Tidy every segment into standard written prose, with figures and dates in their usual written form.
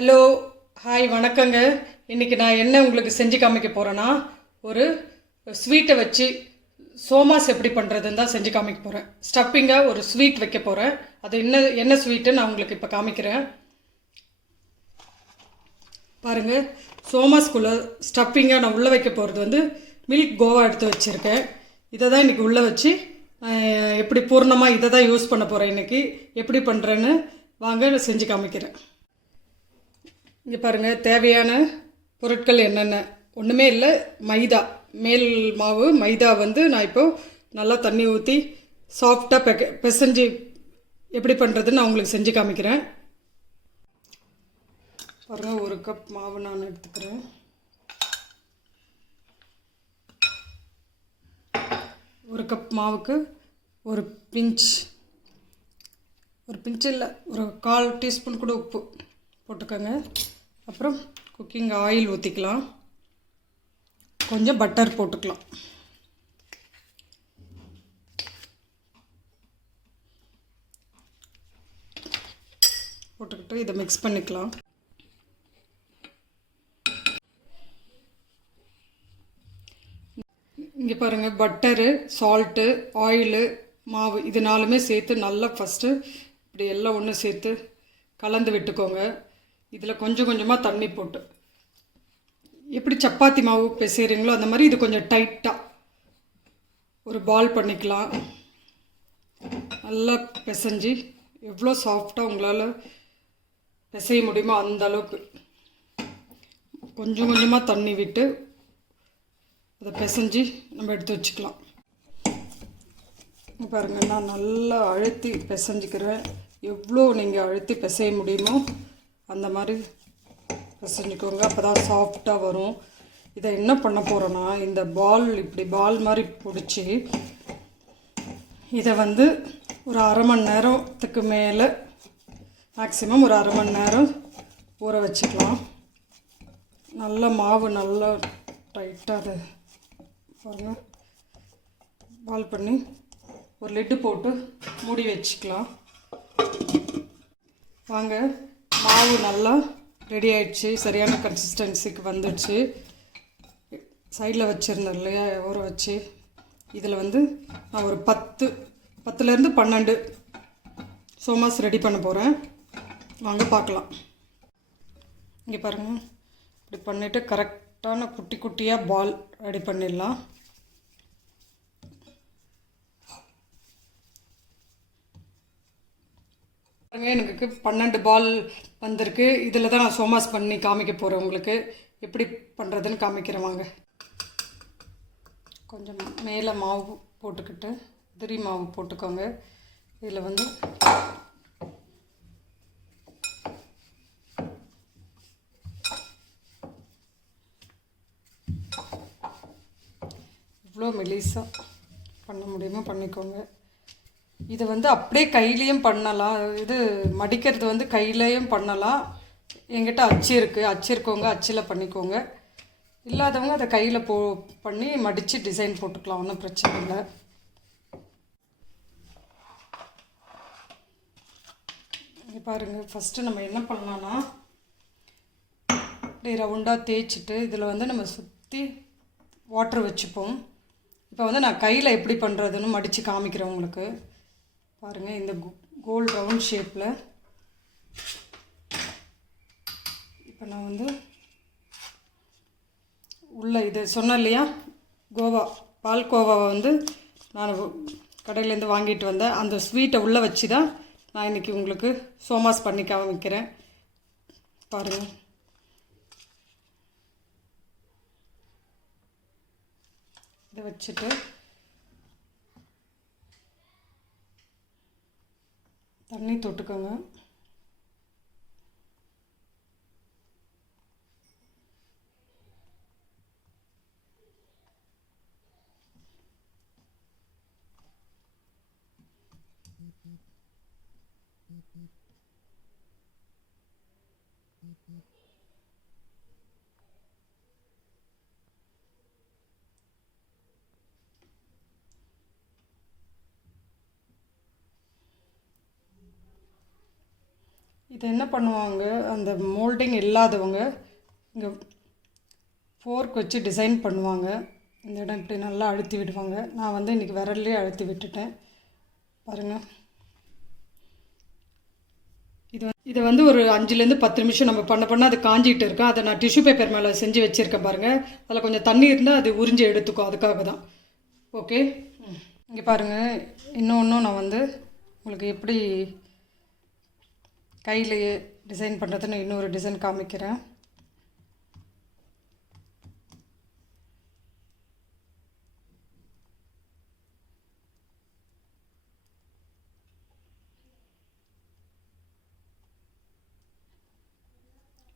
Hello, hi, வணக்கங்க. இன்றைக்கி நான் என்ன உங்களுக்கு செஞ்சு காமிக்க போகிறேன்னா, ஒரு ஸ்வீட்டை வச்சு சோமாஸ் எப்படி பண்ணுறதுன்னு தான் செஞ்சு காமிக்க போகிறேன். ஸ்டப்பிங்காக ஒரு ஸ்வீட் வைக்க போகிறேன். அது என்ன ஸ்வீட்டு நான் உங்களுக்கு இப்போ காமிக்கிறேன் பாருங்கள். சோமாஸ்குள்ளே ஸ்டப்பிங்காக நான் உள்ளே வைக்க போகிறது வந்து மில்க் கோவா எடுத்து வச்சுருக்கேன். இதை தான் இன்றைக்கி உள்ளே வச்சு எப்படி பூர்ணமாக இதை தான் யூஸ் பண்ண போகிறேன். இன்றைக்கி எப்படி பண்ணுறேன்னு வாங்க நான் செஞ்சு காமிக்கிறேன். இங்கே பாருங்கள், தேவையான பொருட்கள் என்னென்ன. ஒன்றுமே இல்லை, மைதா, மேல் மாவு மைதா வந்து நான் இப்போது நல்லா தண்ணி ஊற்றி சாஃப்டாக பிசைஞ்சு எப்படி பண்ணுறதுன்னு நான் உங்களுக்கு செஞ்சு காமிக்கிறேன். பாருங்கள், ஒரு கப் மாவு நான் எடுத்துக்கிறேன். ஒரு கப் மாவுக்கு ஒரு பிஞ்ச் இல்லை, ஒரு 1/4 டீஸ்பூன் கூட உப்பு போட்டுக்கோங்க. அப்புறம் குக்கிங் ஆயில் ஊற்றிக்கலாம், கொஞ்சம் பட்டர் போட்டுக்கலாம். போட்டுக்கிட்டு இதை மிக்ஸ் பண்ணிக்கலாம். இங்கே பாருங்கள், பட்டரு, சால்ட்டு, ஆயிலு, மாவு இது நாலுமே சேர்த்து நல்லா ஃபஸ்ட்டு இப்படி எல்லாம் ஒன்று சேர்த்து கலந்து விட்டுக்கோங்க. இதில் கொஞ்சம் கொஞ்சமாக தண்ணி போட்டு எப்படி சப்பாத்தி மாவு பிசைகிறீங்களோ அந்த மாதிரி இது கொஞ்சம் டைட்டாக ஒரு பால் பண்ணிக்கலாம். நல்லா பிசைஞ்சு எவ்வளோ சாஃப்டாக உங்களால் பிசைய முடியுமோ அந்த அளவுக்கு கொஞ்சம் கொஞ்சமாக தண்ணி விட்டு அதை பிசைஞ்சு நம்ம எடுத்து வச்சுக்கலாம். பாருங்கள், நான் நல்லா அழுத்தி பிசைஞ்சிக்கிறேன். எவ்வளோ நீங்கள் அழுத்தி பிசைய முடியுமோ அந்த மாதிரி பிசைஞ்சிக்கோங்க, அப்போ தான் சாஃப்டாக வரும். இதை என்ன பண்ண போகிறோன்னா, இந்த பால் இப்படி பால் மாதிரி பிடிச்சி இதை வந்து ஒரு 1/2 மணி நேரத்துக்கு மேலே, மேக்ஸிமம் ஒரு 1/2 மணி நேரம் ஊற வச்சுக்கலாம். நல்லா மாவு நல்லா டைட்டாக அதை பாருங்கள் பால் பண்ணி ஒரு லிட்டு போட்டு மூடி வச்சுக்கலாம். வாங்க, மாவு நல்லா ரெடி ஆகிடுச்சு, சரியான கன்சிஸ்டன்சிக்கு வந்துடுச்சு. சைடில் வச்சுருந்தேன் இல்லையா ஊற வச்சு, இதில் வந்து நான் ஒரு 10லேருந்து 12 சோமாஸ் ரெடி பண்ண போகிறேன். வாங்க பார்க்கலாம். இங்கே பாருங்கள், இப்படி பண்ணிவிட்டு கரெக்டான குட்டி குட்டியாக பால் ரெடி பண்ணிடலாம். எனக்கு 12 பால் வந்திருக்கு. இதில் தான் நான் சோமாஸ் பண்ணி காமிக்க போகிறேன். உங்களுக்கு எப்படி பண்ணுறதுன்னு காமிக்கிறேன் வாங்க. கொஞ்சம் மேலே மாவு போட்டுக்கிட்டு திரி மாவு போட்டுக்கோங்க. இதில் வந்து இவ்வளோ மெலிசாக பண்ண முடியுமோ பண்ணிக்கோங்க. இதை வந்து அப்படியே கையிலையும் பண்ணலாம். இது மடிக்கிறது வந்து கையிலையும் பண்ணலாம். என்கிட்ட அச்சு இருக்குது, அச்சு இருக்கவங்க அச்சில் பண்ணிக்கோங்க. இல்லாதவங்க அதை கையில் பண்ணி மடித்து டிசைன் போட்டுக்கலாம், ஒன்றும் பிரச்சனை இல்லை. இங்கே பாருங்கள், ஃபஸ்ட்டு நம்ம என்ன பண்ணலான்னா, அப்படியே ரவுண்டாக தேய்ச்சிட்டு இதில் வந்து நம்ம சுற்றி வாட்டர் வச்சுப்போம். இப்போ வந்து நான் கையில் எப்படி பண்ணுறதுன்னு மடித்து காமிக்கிறேன் உங்களுக்கு. பாருங்கள், இந்த கோல் ரவுண்ட் ஷேப்பில் இப்போ நான் வந்து உள்ளே இது சொன்னேன் இல்லையா, பால்கோவாவை வந்து நான் கடையிலேருந்து வாங்கிட்டு வந்தேன். அந்த ஸ்வீட்டை உள்ளே வச்சு தான் நான் இன்றைக்கி உங்களுக்கு சோமாஸ் பண்ணி காமிக்கிறேன். பாருங்கள், இதை வச்சுட்டு தண்ணி தொட்டுக்கோங்க. இதை என்ன பண்ணுவாங்க, அந்த மோல்டிங் இல்லாதவங்க இங்கே ஃபோர்க் வச்சு டிசைன் பண்ணுவாங்க. இந்த இடம் இப்படி நல்லா அழுத்தி விடுவாங்க. நான் வந்து இன்றைக்கி விரல்லே அழுத்தி விட்டுட்டேன் பாருங்கள். இதை வந்து ஒரு 5லேருந்து 10 நிமிஷம் நம்ம பண்ண அது காஞ்சிகிட்டு இருக்கேன். அதை நான் டிஷ்யூ பேப்பர் மேலே செஞ்சு வச்சுருக்கேன் பாருங்கள். அதில் கொஞ்சம் தண்ணி இருந்தால் அது உறிஞ்சி எடுத்துக்கும், அதுக்காக தான். ஓகே, இங்கே பாருங்கள். இன்னொன்றும் நான் வந்து உங்களுக்கு எப்படி கையிலேயே டிசைன் பண்ணுறதுன்னு இன்னொரு டிசைன் காமிக்கிறேன்.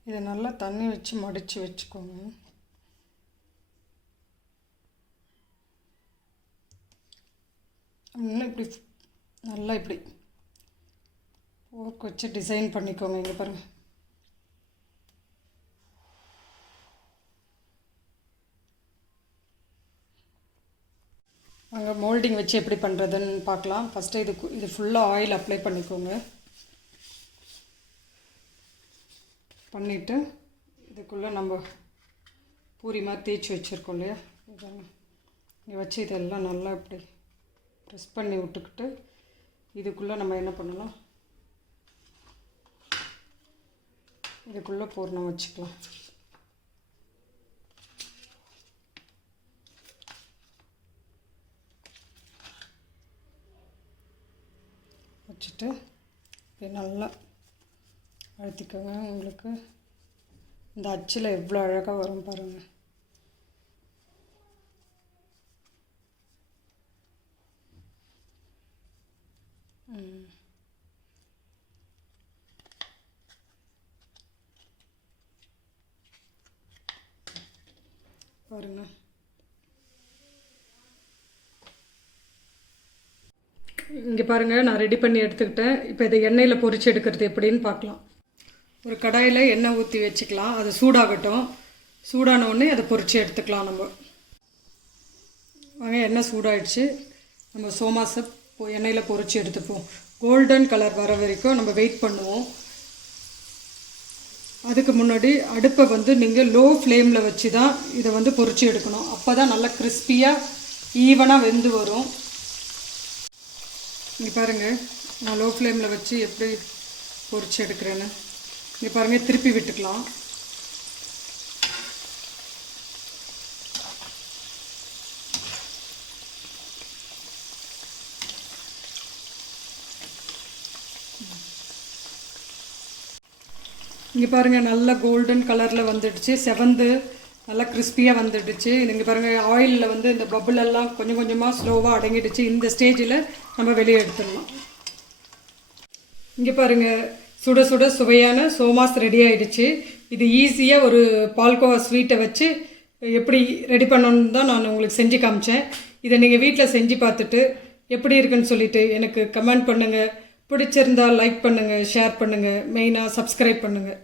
இதை நல்லா தண்ணி வச்சு மடித்து வச்சுக்கோங்க. இன்னும் இப்படி நல்லா இப்படி ஃபோர்க் வச்சு டிசைன் பண்ணிக்கோங்க. இங்கே பாருங்கள். அங்கே மோல்டிங் வச்சு எப்படி பண்ணுறதுன்னு பார்க்கலாம். ஃபஸ்ட்டு இது ஃபுல்லாக ஆயில் அப்ளை பண்ணிக்கோங்க. பண்ணிவிட்டு இதுக்குள்ளே நம்ம பூரி மாதிரி தேய்ச்சி வச்சுருக்கோம் இல்லையா, இங்கே வச்சு இதெல்லாம் நல்லா இப்படி ப்ரெஸ் பண்ணி விட்டுக்கிட்டு இதுக்குள்ளே நம்ம என்ன பண்ணலாம், இதுக்குள்ளே பூர்ணம் வச்சுக்கலாம். வச்சுட்டு நல்லா அழுத்திக்கோங்க. உங்களுக்கு இந்த அச்சில் எவ்வளோ அழகாக வரும் பாருங்கள். பாருங்கள். இங்கே பாருங்கள், நான் ரெடி பண்ணி எடுத்துக்கிட்டேன். இப்போ இதை எண்ணெயில் பொரிச்சு எடுக்கிறது எப்படின்னு பார்க்கலாம். ஒரு கடாயில் எண்ணெய் ஊற்றி வச்சுக்கலாம். அது சூடாகட்டும். சூடான உடனே அதை பொரித்து எடுத்துக்கலாம். நம்ம வாங்க, எண்ணெய் சூடாகிடுச்சு. நம்ம சோமாஸை எண்ணெயில் பொரித்து எடுத்துப்போம். கோல்டன் கலர் வர வரைக்கும் நம்ம வெயிட் பண்ணுவோம். அதுக்கு முன்னாடி அடுப்பை வந்து நீங்கள் லோ ஃப்ளேமில் வச்சு தான் இதை வந்து பொரித்து எடுக்கணும். அப்போ தான் நல்லா கிறிஸ்பியாக ஈவனாக வெந்து வரும். இங்கே பாருங்கள், நான் லோ ஃப்ளேமில் வச்சு எப்படி பொரித்து எடுக்கிறேன்னு. இங்கே பாருங்கள், திருப்பி விட்டுக்கலாம். இங்கே பாருங்கள், நல்லா கோல்டன் கலரில் வந்துடுச்சு. செவந்து நல்லா கிறிஸ்பியாக வந்துடுச்சு. இங்கே பாருங்கள், ஆயிலில் வந்து இந்த பபுள் எல்லாம் கொஞ்சம் கொஞ்சமாக ஸ்லோவாக அடங்கிடுச்சு. இந்த ஸ்டேஜில் நம்ம வெளியே எடுத்துடலாம். இங்கே பாருங்கள், சுட சுட சுவையான சோமாஸ் ரெடி ஆகிடுச்சு. இது ஈஸியாக ஒரு பால்கோவா ஸ்வீட்டை வச்சு எப்படி ரெடி பண்ணணுன்னு தான் நான் உங்களுக்கு செஞ்சு காமிச்சேன். இதை நீங்கள் வீட்டில் செஞ்சு பார்த்துட்டு எப்படி இருக்குன்னு சொல்லிவிட்டு எனக்கு கமெண்ட் பண்ணுங்கள். பிடிச்சிருந்தால் லைக் பண்ணுங்கள், ஷேர் பண்ணுங்கள், மெயினாக சப்ஸ்கிரைப் பண்ணுங்கள்.